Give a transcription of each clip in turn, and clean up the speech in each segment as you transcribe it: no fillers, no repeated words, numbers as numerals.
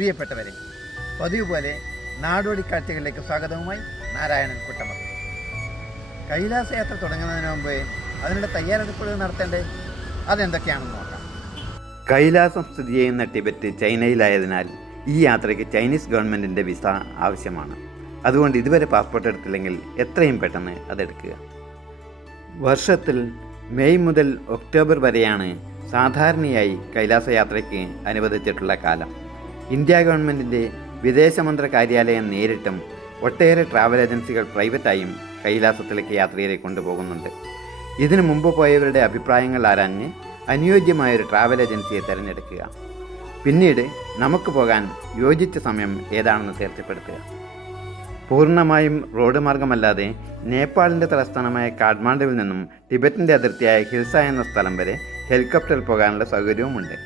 പ്രിയപ്പെട്ടവരെ, പതിവ് പോലെ നാടോടി കാഴ്ചകളിലേക്ക് സ്വാഗതവുമായി നാരായണൻ കുട്ടമർ. കൈലാസയാത്ര തുടങ്ങുന്നതിന് മുമ്പ് അതിനുള്ള തയ്യാറെടുപ്പുകൾ നടത്തേണ്ടേ? അതെന്തൊക്കെയാണെന്ന് നോക്കാം. കൈലാസം സ്ഥിതി ചെയ്യുന്ന ടിബറ്റ് ചൈനയിലായതിനാൽ ഈ യാത്രയ്ക്ക് ചൈനീസ് ഗവൺമെൻറ്റിൻ്റെ വിസ ആവശ്യമാണ്. അതുകൊണ്ട് ഇതുവരെ പാസ്പോർട്ട് എടുത്തില്ലെങ്കിൽ എത്രയും പെട്ടെന്ന് അതെടുക്കുക. വർഷത്തിൽ മെയ് മുതൽ ഒക്ടോബർ വരെയാണ് സാധാരണയായി കൈലാസയാത്രയ്ക്ക് അനുവദിച്ചിട്ടുള്ള കാലം. ഇന്ത്യ ഗവൺമെൻറ്റിൻ്റെ വിദേശമന്ത്ര കാര്യാലയം നേരിട്ടും ഒട്ടേറെ ട്രാവൽ ഏജൻസികൾ പ്രൈവറ്റായും കൈലാസത്തിലേക്ക് യാത്രികരെ കൊണ്ടുപോകുന്നുണ്ട്. ഇതിനു മുമ്പ് പോയവരുടെ അഭിപ്രായങ്ങൾ ആരാഞ്ഞ് അനുയോജ്യമായൊരു ട്രാവൽ ഏജൻസിയെ തിരഞ്ഞെടുക്കുക. പിന്നീട് നമുക്ക് പോകാൻ യോജിച്ച സമയം ഏതാണെന്ന് തീർച്ചപ്പെടുത്തുക. പൂർണ്ണമായും റോഡ് മാർഗമല്ലാതെ നേപ്പാളിൻ്റെ തലസ്ഥാനമായ കാഠ്മാണ്ഡുവിൽ നിന്നും ടിബറ്റിൻ്റെ അതിർത്തിയായ ഹിൽസ എന്ന സ്ഥലം വരെ ഹെലികോപ്റ്ററിൽ പോകാനുള്ള സൗകര്യവുമുണ്ട്.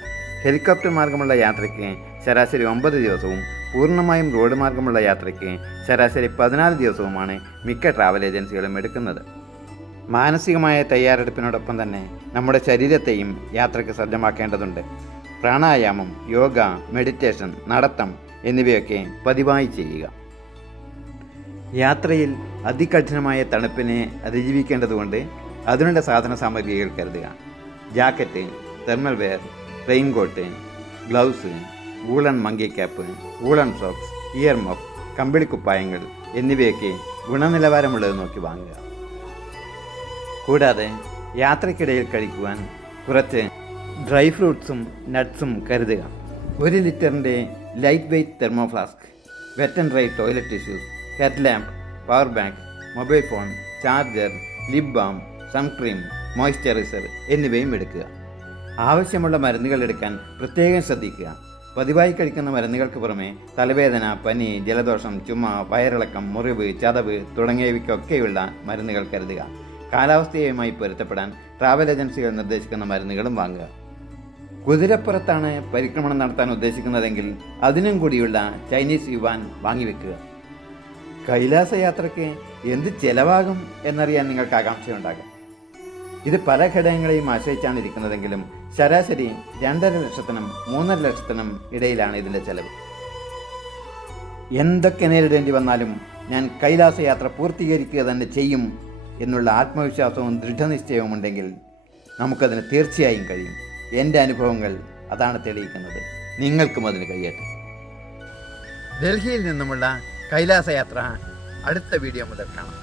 ഹെലികോപ്റ്റർ മാർഗമുള്ള യാത്രയ്ക്ക് ശരാശരി 9 ദിവസവും പൂർണ്ണമായും റോഡ് മാർഗമുള്ള യാത്രയ്ക്ക് ശരാശരി 14 ദിവസവുമാണ് മിക്ക ട്രാവൽ ഏജൻസികളും എടുക്കുന്നത്. മാനസികമായ തയ്യാറെടുപ്പിനോടൊപ്പം തന്നെ നമ്മുടെ ശരീരത്തെയും യാത്രയ്ക്ക് സജ്ജമാക്കേണ്ടതുണ്ട്. പ്രാണായാമം, യോഗ, മെഡിറ്റേഷൻ, നടത്തം എന്നിവയൊക്കെ പതിവായി ചെയ്യുക. യാത്രയിൽ അതികഠിനമായ തണുപ്പിനെ അതിജീവിക്കേണ്ടതുകൊണ്ട് അതിനുള്ള സാധന സാമഗ്രികൾ കരുതുക. Jacket, thermal wear, raincoat, gloves, woollen monkey cap, woollen socks, ear muff, കമ്പിളിക്കുപ്പായങ്ങൾ എന്നിവയൊക്കെ ഗുണനിലവാരമുള്ളത് നോക്കി വാങ്ങുക. കൂടാതെ യാത്രയ്ക്കിടയിൽ കഴിക്കുവാൻ കുറച്ച് ഡ്രൈ ഫ്രൂട്ട്സും നട്ട്സും കരുതുക. 1 ലിറ്ററിൻ്റെ light weight thermo flask, wet and dry toilet tissues, head lamp, power bank, mobile phone, charger, lip balm, suncream, moisturiser എന്നിവയും എടുക്കുക. ആവശ്യമുള്ള മരുന്നുകൾ എടുക്കാൻ പ്രത്യേകം ശ്രദ്ധിക്കുക. പതിവായി കഴിക്കുന്ന മരുന്നുകൾക്ക് പുറമെ തലവേദന, പനി, ജലദോഷം, ചുമ, വയറിളക്കം, മുറിവ്, ചതവ് തുടങ്ങിയവയ്ക്കൊക്കെയുള്ള മരുന്നുകൾ കരുതുക. കാലാവസ്ഥയുമായി പൊരുത്തപ്പെടാൻ ട്രാവൽ ഏജൻസികൾ നിർദ്ദേശിക്കുന്ന മരുന്നുകളും വാങ്ങുക. കുതിരപ്പുറത്താണ് പരിക്രമണം നടത്താൻ ഉദ്ദേശിക്കുന്നതെങ്കിൽ അതിനും കൂടിയുള്ള ചൈനീസ് യുവാൻ വാങ്ങിവെക്കുക. കൈലാസയാത്രയ്ക്ക് എന്ത് ചെലവാകും എന്നറിയാൻ നിങ്ങൾക്ക് ആകാംക്ഷയുണ്ടാകും. ഇത് പല ഘടകങ്ങളെയും ആശ്രയിച്ചാണ് ഇരിക്കുന്നതെങ്കിലും ശരാശരി 2.5 ലക്ഷത്തിനും 3.5 ലക്ഷത്തിനും ഇടയിലാണ് ഇതിൻ്റെ ചെലവ്. എന്തൊക്കെ നേരിടേണ്ടി വന്നാലും ഞാൻ കൈലാസയാത്ര പൂർത്തീകരിക്കുക തന്നെ ചെയ്യും എന്നുള്ള ആത്മവിശ്വാസവും ദൃഢനിശ്ചയവും ഉണ്ടെങ്കിൽ നമുക്കതിന് തീർച്ചയായും കഴിയും. എൻ്റെ അനുഭവങ്ങൾ അതാണ് തെളിയിക്കുന്നത്. നിങ്ങൾക്കും അതിന് കഴിയട്ടെ. ഡൽഹിയിൽ നിന്നുമുള്ള കൈലാസയാത്ര അടുത്ത വീഡിയോ മുതൽ കാണാം.